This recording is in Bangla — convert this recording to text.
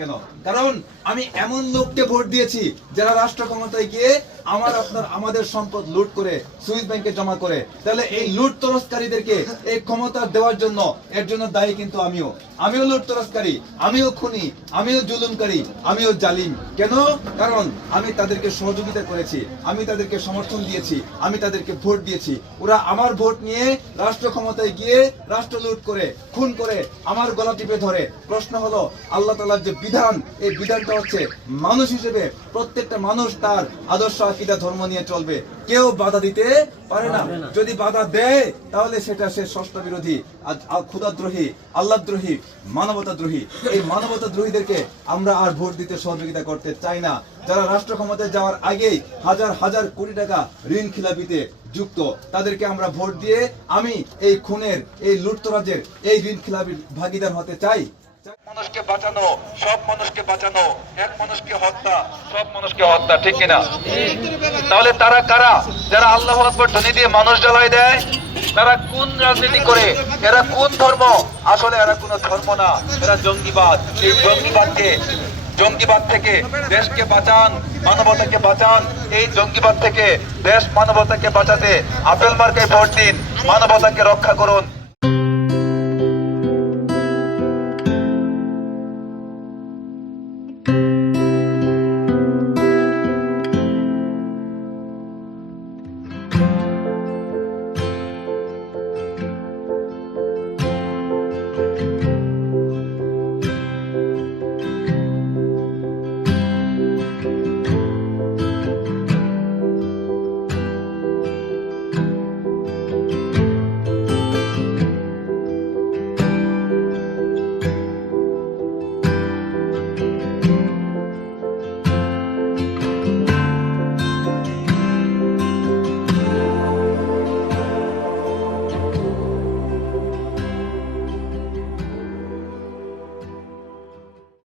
কেন? কারণ আমি এমন লোককে ভোট দিয়েছি যারা রাষ্ট্র ক্ষমতায় গিয়ে আমাদের সম্পদ লুট করে সুইস ব্যাংকে জমা করে। তাহলে এই লুট তরস্কারীদেরকে এই ক্ষমতা দেওয়ার জন্য এর জন্য দায়ী কিন্তু আমিও লুট তরস্কারী, আমিও খুনি, আমিও জুলুমকারী, আমিও জালিম। কেন? কারণ আমি তাদেরকে সহযোগিতা করেছি, আমি তাদেরকে সমর্থন দিয়েছি, আমি তাদেরকে ভোট দিয়েছি। ওরা আমার ভোট নিয়ে রাষ্ট্র ক্ষমতায় গিয়ে রাষ্ট্র লুট করে, খুন করে, আমার গলা টিপে ধরে। প্রশ্ন হলো, আল্লাহ তাআলার যে বিধান, এই বিধানটা হচ্ছে মানুষ হিসেবে প্রত্যেকটা মানুষ তার আদর্শ আকীদা ধর্ম নিয়ে চলবে, কেউ বাধা দিতে পারে না। যদি বাধা দেয় তাহলে সেটা সে ষষ্ঠ বিরোধী, খোদাদ্রোহী, আল্লাহদ্রোহী, মানবতাদ্রোহী। এই মানবতাদ্রোহীদেরকে আমরা আর ভোট দিতে সহযোগিতা করতে চাই না, যারা রাষ্ট্র ক্ষমতায় যাওয়ার আগেই হাজার হাজার কোটি টাকা ঋণ খিলাপিতে যুক্ত। তাদেরকে আমরা ভোট দিয়ে আমি এই খুনের, এই লুটতরাজের, এই ঋণ খিলাপির ভাগিদার হতে চাই। মানুষকে বাঁচানো, সব মানুষকে বাঁচানো, এক মানুষকে হত্যা, সব মানুষকে হত্যা, ঠিক কিনা? তাহলে তারা কারা? যারা আল্লাহু আকবার ধ্বনি দিয়ে মানুষ জ্বালায় দেয়। তারা কোন রাজনীতি করে? এরা কোন ধর্ম? আসলে এরা কোন ধর্ম না, এরা জঙ্গিবাদ। এই জঙ্গিবাদ থেকে দেশকে বাঁচান, মানবতাকে বাঁচান। এই জঙ্গিবাদ থেকে দেশ মানবতাকে বাঁচাতে আপেল মার্কায় ভোট দিন, মানবতাকে রক্ষা করুন।